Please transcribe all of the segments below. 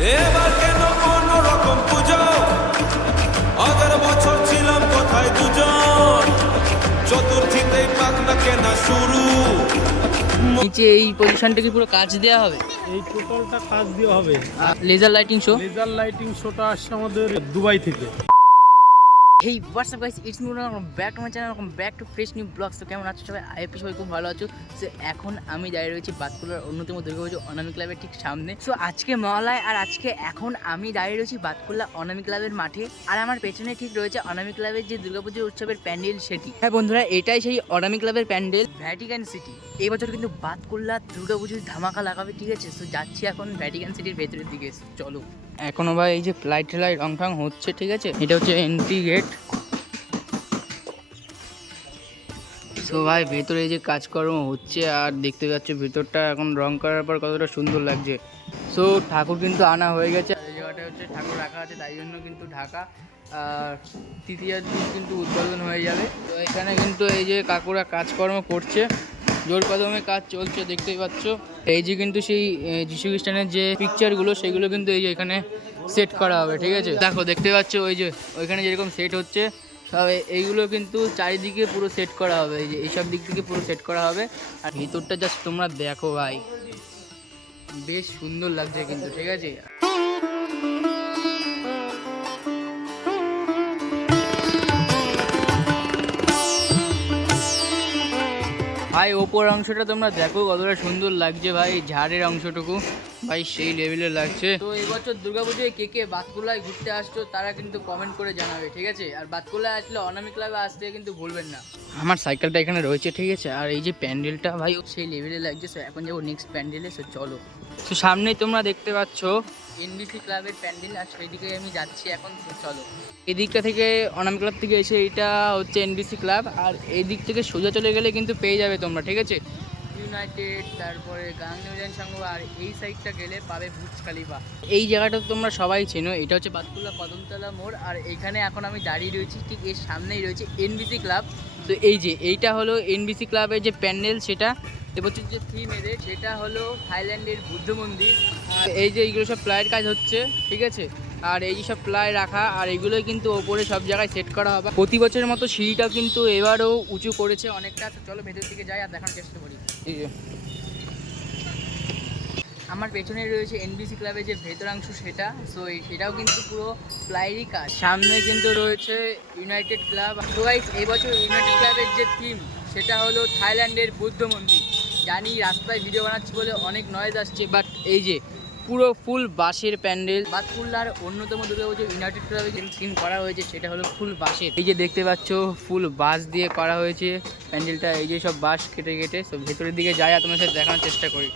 এবার কেন কোন রকম পুজো, আগের বছর ছিলাম কোথায় দুজন, চতুর্থীতেই পাখনা কেনা শুরু। নিচে এই পজিশনটা কি পুরো কাজ দেওয়া হবে? এই টোটালটা কাজ দেওয়া হবে। Laser lighting show. Laser lighting শোটা আসছে আমাদের দুবাই থেকে। Hey what's up guys, it's me back to my channel, back to fresh new blogs. তো কেমন আছো সবাই? আই সবাই খুব ভালো আছো। সো এখন আমি দাঁড়িয়ে রয়েছি বাতকুল্লার অন্যতম দুর্গাপুজো অনামি ক্লাবের ঠিক সামনে। সো আজকে মহালয় আর আজকে এখন আমি দাঁড়িয়ে রয়েছি বাতকুল্লা অনামি ক্লাবের মাঠে, আর আমার পেছনে ঠিক রয়েছে অনামি ক্লাবের যে দুর্গাপুজো উৎসবের প্যান্ডেল সেটি। হ্যাঁ বন্ধুরা, এটাই সেই অনামি ক্লাবের প্যান্ডেল, ভ্যাটিকান সিটি। এই বছর কিন্তু বাতকুল্লা দুর্গাপুজোর ধামাকা লাগাবে, ঠিক আছে? সো যাচ্ছি এখন ভ্যাটিকান সিটির ভেতরের দিকে, চলো। এখনো ভাই এই যে লাইট ঠেলাই রং ঠং হচ্ছে, ঠিক আছে? এটা হচ্ছে এন্ট্রি গেট। তো ভাই ভেতরে এই যে কাজকর্ম হচ্ছে, আর দেখতে পাচ্ছ ভেতরটা এখন রং করার পর কতটা সুন্দর লাগছে। সো ঠাকুর কিন্তু আনা হয়ে গেছে, এই জায়গাটা হচ্ছে ঠাকুর রাখা আছে, তাই জন্য কিন্তু ঢাকা। আর তৃতীয় দিন কিন্তু উদ্বোধন হয়ে যাবে। তো এখানে কিন্তু এই যে কাকুরা কাজকর্ম করছে, জোর কদমে কাজ চলছে, দেখতেই পাচ্ছ। এই যে কিন্তু সেই যীশু খ্রিস্টানের যে পিকচারগুলো সেগুলো কিন্তু এই যে এখানে সেট করা হবে, ঠিক আছে? দেখো দেখতে পাচ্ছ ওই যে ওইখানে যেরকম সেট হচ্ছে সব এইগুলো কিন্তু চারিদিকে পুরো সেট করা হবে, এই যে এইসব দিক থেকে পুরো সেট করা হবে। আর ভিতরটা জাস্ট তোমরা দেখো ভাই, বেশ সুন্দর লাগছে কিন্তু, ঠিক আছে? ভাই ওপর অংশটা তোমরা দেখো কতটা সুন্দর লাগছে ভাই, ঝাড়ের অংশটুকু ভাই সেই লেভেলের লাগছে। তো এবছর দুর্গাপুজোয় কে কে বাতকুল্লায় ঘুরতে আসছো তারা কিন্তু কমেন্ট করে জানাবে, ঠিক আছে? আর বাতকুল্লায় আসলে অনামি ক্লাবে আসতে কিন্তু ভুলবেন না। আমার সাইকেলটা এখানে রয়েছে, ঠিক আছে? আর এই যে প্যান্ডেলটা ভাই সেই লেভেলে লাগছে। সো এখন যাবো নেক্সট প্যান্ডেলে, সো চলো। তো সামনেই তোমরা দেখতে পাচ্ছ এনবিসি ক্লাবের প্যান্ডেল, আর সেই দিকে আমি যাচ্ছি এখন, চলো। এই দিকটা থেকে অনামি ক্লাব থেকে এসে এটা হচ্ছে এনবিসি ক্লাব, আর এই দিক থেকে সোজা চলে গেলে কিন্তু পেয়ে যাবে তোমরা, ঠিক আছে? ইউনাইটেড, তারপরে গাংনী উদয়ন সংঘ, আর এই সাইডটা গেলে পাবে বুর্জ খলিফা। এই জায়গাটা তোমরা সবাই চেনো, এটা হচ্ছে বাতকুল্লা কদমতলা মোড়। আর এখানে এখন আমি দাঁড়িয়ে রয়েছি, ঠিক এর সামনেই রয়েছে এনবিসি ক্লাব। তো এই যে এইটা হলো এনবিসি ক্লাবের যে প্যান্ডেল, সেটা এবছর যে থিম এদের সেটা হলো থাইল্যান্ডের বুদ্ধ মন্দির। আর এই যে এইগুলো সব প্লাইয়ের কাজ হচ্ছে, ঠিক আছে? আর এই সব প্লাই রাখা, আর এগুলোই কিন্তু ওপরে সব জায়গায় সেট করা হবে। প্রতি বছরের মতো সিঁড়িটা কিন্তু এবারও উঁচু করেছে অনেকটা। তো চলো ভেতর দিকে যাই আর দেখানোর চেষ্টা করি। এই যে আমার পেছনে রয়েছে এনবিসি ক্লাবের যে ভেতরাংশ সেটা, সো সেটাও কিন্তু পুরো প্লাইয়েরই কাজ। সামনে কিন্তু রয়েছে ইউনাইটেড ক্লাব। তো গাইস এই বছর ইউনাইটেড ক্লাবের যে থিম সেটা হলো থাইল্যান্ডের বুদ্ধ মন্দির। জানি রাস্তায় ভিডিও বানাচ্ছি বলে অনেক নয়েজ আসছে, বাট এই যে পুরো ফুল বাঁশের প্যান্ডেল। বাতকুল্লার অন্যতম দুর্গাপুজো ইউনাইটেড ক্লাবে যে থিম করা হয়েছে সেটা হলো ফুল বাঁশের। এই যে দেখতে পাচ্ছ ফুল বাঁশ দিয়ে করা হয়েছে প্যান্ডেলটা, এই যে সব বাঁশ কেটে কেটে। সব ভেতরের দিকে যাই আর তোমার সাথে দেখানোর চেষ্টা করি।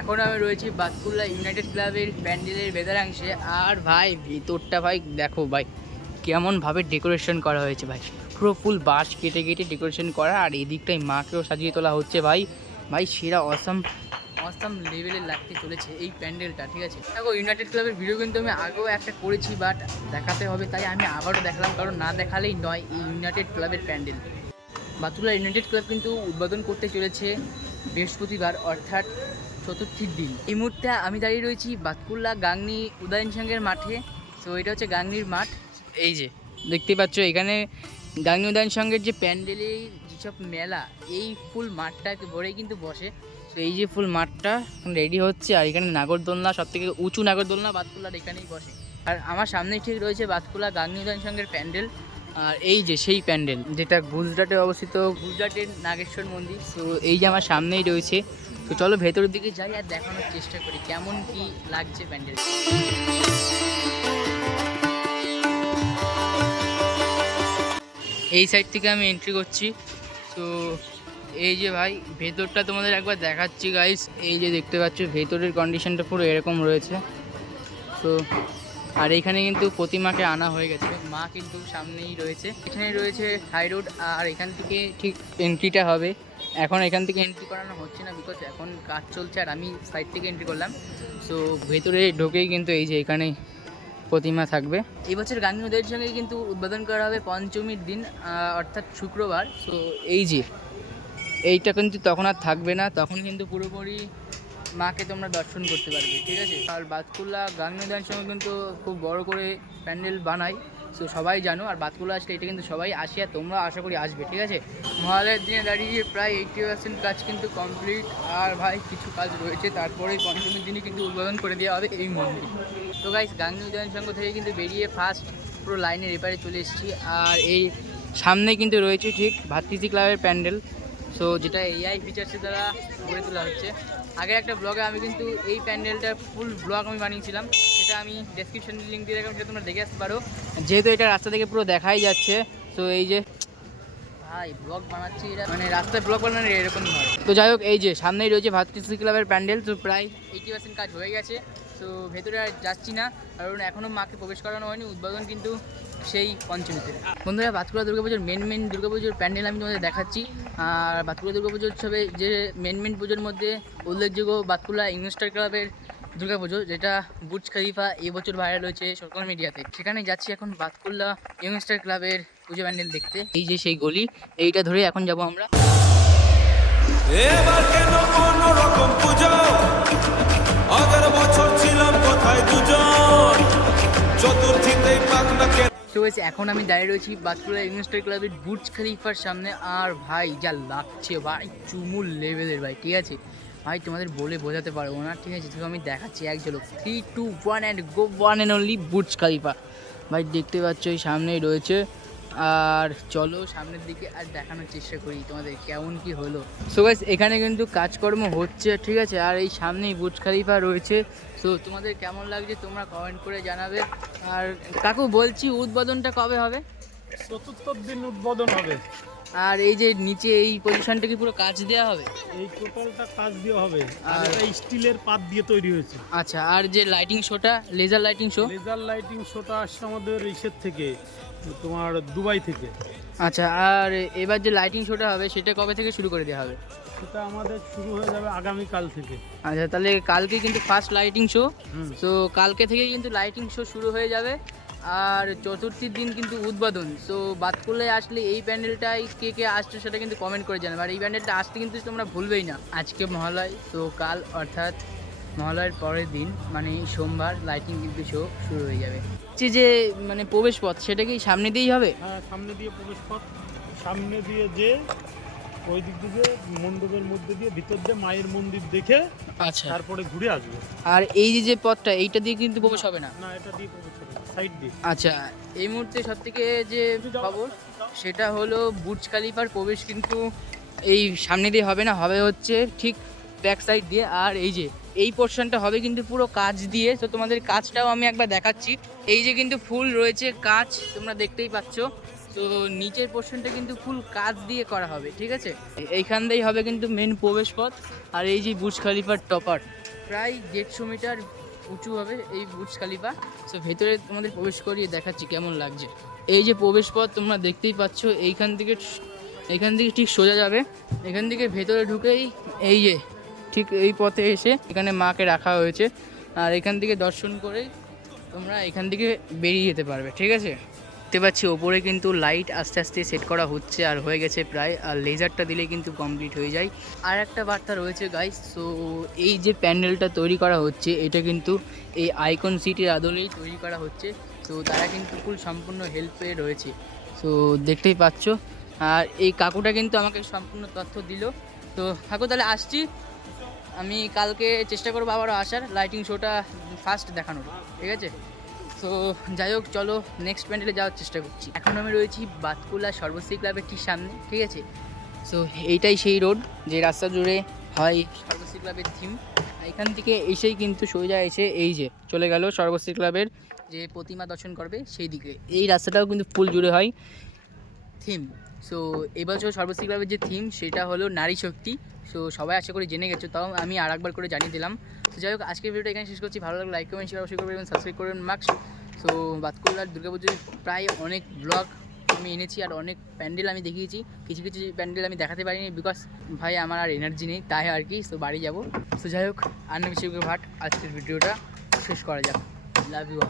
এখন আমি রয়েছি বাতকুল্লা ইউনাইটেড ক্লাবের প্যান্ডেলের ভেতরাংশে। আর ভাই ভিতরটা ভাই দেখো ভাই কেমনভাবে ডেকোরেশন করা হয়েছে ভাই, পুরো ফুল বাঁশ কেটে কেটে ডেকোরেশন করা। আর এই দিকটায় মাকেও সাজিয়ে তোলা হচ্ছে ভাই। ভাই সেরা অসাম লেভেলের লাগতে চলেছে এই প্যান্ডেলটা, ঠিক আছে? দেখো ইউনাইটেড ক্লাবের ভিডিও কিন্তু আমি আগেও একটা করেছি, বাট দেখাতে হবে তাই আমি আবারও দেখালাম, কারণ না দেখালেই নয়। এই ইউনাইটেড ক্লাবের প্যান্ডেল বাতকুল্লা ইউনাইটেড ক্লাব কিন্তু উদ্বোধন করতে চলেছে বৃহস্পতিবার, অর্থাৎ চতুর্থীর দিন। এই মুহূর্তে আমি দাঁড়িয়ে রয়েছি বাতকুল্লা গাংনী উদয়ন সংঘের মাঠে। সো এটা হচ্ছে গাংনীর মাঠ, এই যে দেখতে পাচ্ছ। এখানে গাংনী উদয়ন সংঘের যে প্যান্ডেলে যেসব মেলা এই ফুল মাঠটাকে ভরেই কিন্তু বসে। তো এই যে ফুল মাঠটা রেডি হচ্ছে, আর এখানে নাগরদোলনা, সব থেকে উঁচু নাগরদোলনা বাতকুল্লার এখানেই বসে। আর আমার সামনেই ঠিক রয়েছে বাতকুল্লা গাংনী উদয়ন সংঘের প্যান্ডেল। আর এই যে সেই প্যান্ডেল যেটা গুজরাটে অবস্থিত, গুজরাটের নাগেশ্বর মন্দির। তো এই যে আমার সামনেই রয়েছে। তো চলো ভেতরের দিকে যাই আর দেখানোর চেষ্টা করি কেমন কি লাগছে প্যান্ডেল। এই সাইড থেকে আমি এন্ট্রি করছি। তো এই যে ভাই ভেতরটা তোমাদের একবার দেখাচ্ছি গাইস। এই যে দেখতে পাচ্ছ ভেতরের কন্ডিশনটা পুরো এরকম রয়েছে। তো আর এখানে কিন্তু প্রতিমাকে আনা হয়ে গেছে, মা কিন্তু সামনেই রয়েছে। এখানে রয়েছে হাই রোড, আর এখান থেকে ঠিক এন্ট্রিটা হবে এখন এখান থেকে এন্ট্রি করানো হচ্ছে না, বিকজ এখন কাজ চলছে আর আমি সাইড থেকে এন্ট্রি করলাম। সো ভেতরে ঢোকেই কিন্তু এই যে এখানে প্রতিমা থাকবে। এই বছর গাঙ্গেয় নদীর সঙ্গে কিন্তু উদ্বোধন করা হবে পঞ্চমীর দিন, অর্থাৎ শুক্রবার। সো এই যে এইটা কিন্তু তখন আর থাকবে না, তখন কিন্তু পুরোপুরি মাকে তোমরা দর্শন করতে পারবে, ঠিক আছে। আর বাতকুল্লা গাঙ্গেয় নদীর সঙ্গে কিন্তু খুব বড় করে প্যান্ডেল বানায়, সো সবাই জানো। আর বাতকুল্লা আসলে এটা কিন্তু সবাই আসে, আর তোমরা আশা করি আসবে, ঠিক আছে। মহালয়ের দিনে দাঁড়িয়ে প্রায় 80% কাজ কিন্তু কমপ্লিট, আর ভাই কিছু কাজ রয়েছে, তারপরে পঞ্চমীর দিনই কিন্তু উদ্বোধন করে দেওয়া হবে এই মন্দির। তো গাইস, গাঙ্গেয় উদয়ন সংঘ থেকে কিন্তু বেরিয়ে ফার্স্ট পুরো লাইনের এপারে চলে এসেছি। আর এই সামনে কিন্তু রয়েছে ঠিক ভাতৃষি ক্লাবের প্যান্ডেল, সো যেটা এআই ফিচার্সের দ্বারা গড়ে তোলা হচ্ছে। আগের একটা ব্লগে আমি কিন্তু এই প্যান্ডেলটা ফুল ব্লগ আমি বানিয়েছিলাম, সেটা আমি ডেসক্রিপশনে লিঙ্ক দিয়ে রাখলাম, সেটা তোমরা দেখে আসতে পারো। যেহেতু এটা রাস্তা থেকে পুরো দেখাই যাচ্ছে, তো এই যে ভাই ব্লগ বানাচ্ছি, এটা মানে রাস্তায় ব্লগ বানানো এরকমই হয়। তো যাই হোক, এই যে সামনেই রয়েছে ভাতৃষি ক্লাবের প্যান্ডেল, তো প্রায় 80% কাজ হয়ে গেছে। তো ভেতরে আর যাচ্ছি না, কারণ এখনও মাকে প্রবেশ করানো হয়নি, উদ্বোধন কিন্তু সেই পঞ্চমীতে। বন্ধুরা, বাতকুল্লা দুর্গাপুজোর মেন দুর্গাপুজোর প্যান্ডেল আমি তোমাদের দেখাচ্ছি। আর বাতকুল্লা দুর্গাপুজোর উৎসবে যে মেন পুজোর মধ্যে উল্লেখযোগ্য বাতকুল্লা ইংস্টার ক্লাবের দুর্গাপুজো, যেটা বুর্জ খলিফা এবছর ভাইরাল হয়েছে সোশ্যাল মিডিয়াতে। সেখানে যাচ্ছি এখন বাতকুল্লা ইংস্টার ক্লাবের পুজো প্যান্ডেল দেখতে। এই যে সেই গলি, এইটা ধরে এখন যাব আমরা। এবার কেন কোনো রকম পুজো, আগের বছর ছিলাম কোথায় দুজন, চতুর্থীতেই পাক না কেন। তো এখন আমি দাঁড়িয়ে রয়েছি বাতকুল্লা ইংস্টার ক্লাবের বুর্জ খলিফার সামনে। আর ভাই যা লাগছে ভাই, চুমুল লেভেলের ভাই, ঠিক আছে ভাই, তোমাদের বলে বোঝাতে পারবো না, ঠিক আছে। তো আমি দেখাচ্ছি এক ঝলক, 3, 2, 1 and go, one and only Burj Khalifa ভাই, দেখতে পাচ্ছ এই সামনেই রয়েছে। আর চলো সামনের দিকে আর দেখানোর চেষ্টা করি তোমাদের কেমন কি হলো। সো গাইস, এখানে কিন্তু কাজকর্ম হচ্ছে, ঠিক আছে। আর এই সামনেই বুর্জ খলিফা রয়েছে। সো তোমাদের কেমন লাগছে তোমরা কমেন্ট করে জানাবে। আর কাকু বলছি, উদ্বোধনটা কবে হবে? চতুর্থ দিন উদ্বোধন হবে। আর এই যে নিচে এই পজিশনটা কি পুরো কাজ দেওয়া হবে? এই টোটালটা কাজ দেওয়া হবে, আর আর- এটা স্টিলের পাত দিয়ে তৈরি হয়েছে। আচ্ছা, আর যে লাইটিং শোটা, laser lighting show? Laser lighting শোটা আসছে আমাদের ইসের থেকে, তোমার দুবাই থেকে। আচ্ছা, আর এবার যে লাইটিং শোটা হবে সেটা কবে থেকে শুরু করে দেওয়া হবে? সেটা আমাদের শুরু হয়ে যাবে আগামীকাল থেকে। আচ্ছা, তাহলে কালকে কিন্তু ফার্স্ট লাইটিং শো, হুম। সো কালকে থেকে কিন্তু লাইটিং শো শুরু হয়ে যাবে। আর চতুর্থীর দিন কিন্তু উদ্বোধন। সো বাতকুল্লায় আসলে এই প্যান্ডেলটাই কে কে আসছে সেটা কিন্তু কমেন্ট করে জানাবে। আর এই প্যান্ডেলটা আসতে কিন্তু তোমরা ভুলবেই না। আজকে মহালয়, তো কাল অর্থাৎ মহালয়ের পরের দিন মানে সোমবার লাইটিং কিন্তু শো শুরু হয়ে যাবে। যে মানে প্রবেশ পথ, সেটা কি সামনে দিয়েই হবে? হ্যাঁ, সামনে দিয়ে প্রবেশ পথ, সামনে দিয়ে যে ওই দিক দিয়ে মণ্ডপের মধ্যে দিয়ে ভিতর দিয়ে মায়ের মন্দির দেখে আচ্ছা, তারপরে ঘুরে আসবে। আর এই যে পথটা, এইটা দিয়ে কিন্তু প্রবেশ হবে না? না, এটা দিয়ে প্রবেশ হবে, সাইড দিয়ে। আচ্ছা, এই মুহূর্তে সব থেকে যে খবর সেটা হলো বুর্জ খলিফার প্রবেশ কিন্তু এই সামনে দিয়ে হবে না, হবে হচ্ছে ঠিক ব্যাক সাইড দিয়ে। আর এই যে এই পোর্শনটা হবে কিন্তু পুরো কাজ দিয়ে। তো তোমাদের কাজটাও আমি একবার দেখাচ্ছি। এই যে কিন্তু ফুল রয়েছে কাজ, তোমরা দেখতেই পাচ্ছ। তো নিচের পোর্শনটা কিন্তু ফুল কাজ দিয়ে করা হবে, ঠিক আছে। এইখান দিয়েই হবে কিন্তু মেন প্রবেশ পথ। আর এই যে বুর্জ খলিফার টপার, প্রায় 150 মিটার উঁচু হবে এই বুর্জ খলিফা। সো ভেতরে তোমাদের প্রবেশ করিয়ে দেখাচ্ছি কেমন লাগছে। এই যে প্রবেশ পথ তোমরা দেখতেই পাচ্ছ, এইখান থেকে ঠিক সোজা যাবে। এখান থেকে ভেতরে ঢুকেই এই যে ঠিক এই পথে এসে এখানে মাকে রাখা হয়েছে। আর এখান থেকে দর্শন করেই তোমরা এখান থেকে বেরিয়ে যেতে পারবে, ঠিক আছে। দেখতে পাচ্ছি ওপরে কিন্তু লাইট আস্তে আস্তে সেট করা হচ্ছে, আর হয়ে গেছে প্রায়। আর লেজারটা দিলেই কিন্তু কমপ্লিট হয়ে যায়। আর একটা বার্তা রয়েছে গাইস, সো এই যে প্যান্ডেলটা তৈরি করা হচ্ছে এটা কিন্তু এই আইকন সিটির আদলেই তৈরি করা হচ্ছে। তো তারা কিন্তু ফুল সম্পূর্ণ হেল্পে রয়েছে, সো দেখতেই পাচ্ছ। আর এই কাকুটা কিন্তু আমাকে সম্পূর্ণ তথ্য দিল। তো কাকু তাহলে আসছি, আমি কালকে চেষ্টা করবো আবারও আসার, লাইটিং শোটা ফার্স্ট দেখানোর, ঠিক আছে। তো যাই হোক, চলো নেক্সট প্যান্ডেলে যাওয়ার চেষ্টা করছি। এখন আমি রয়েছি বাতকুল্লা সর্বশ্রী ক্লাবের ঠিক সামনে, ঠিক আছে। সো এইটাই সেই রোড যে রাস্তা জুড়ে হয় সর্বশ্রী ক্লাবের থিম। এখান থেকে এসেই কিন্তু সোজা এসে এই যে চলে গেল সর্বশ্রী ক্লাবের যে প্রতিমা দর্শন করবে সেই দিকে। এই রাস্তাটাও কিন্তু ফুল জুড়ে হয় থিম। সো এবছর সর্বশ্রী ক্লাবের যে থিম সেটা হলো নারী শক্তি। সো সবাই আশা করি জেনে গেছো, তাও আমি আর একবার করে জানিয়ে দিলাম। তো যাই হোক, আজকের ভিডিওটা এখানে শেষ করছি। ভালো লাগলে লাইক কমেন্ট শেয়ার অবশ্যই করবেন, সাবস্ক্রাইব করবেন। মার্কস। সো বাতকুল্লার দুর্গাপুজোর প্রায় অনেক ব্লগ আমি এনেছি আর অনেক প্যান্ডেল আমি দেখিয়েছি। কিছু কিছু প্যান্ডেল আমি দেখাতে পারিনি বিকজ ভাই আমার আর এনার্জি নেই, তাই আর কি। সো বাড়ি যাবো। সো যাই হোক, আর্নব শিবকে ভাট আজকের ভিডিওটা শেষ করা যাক। Love you.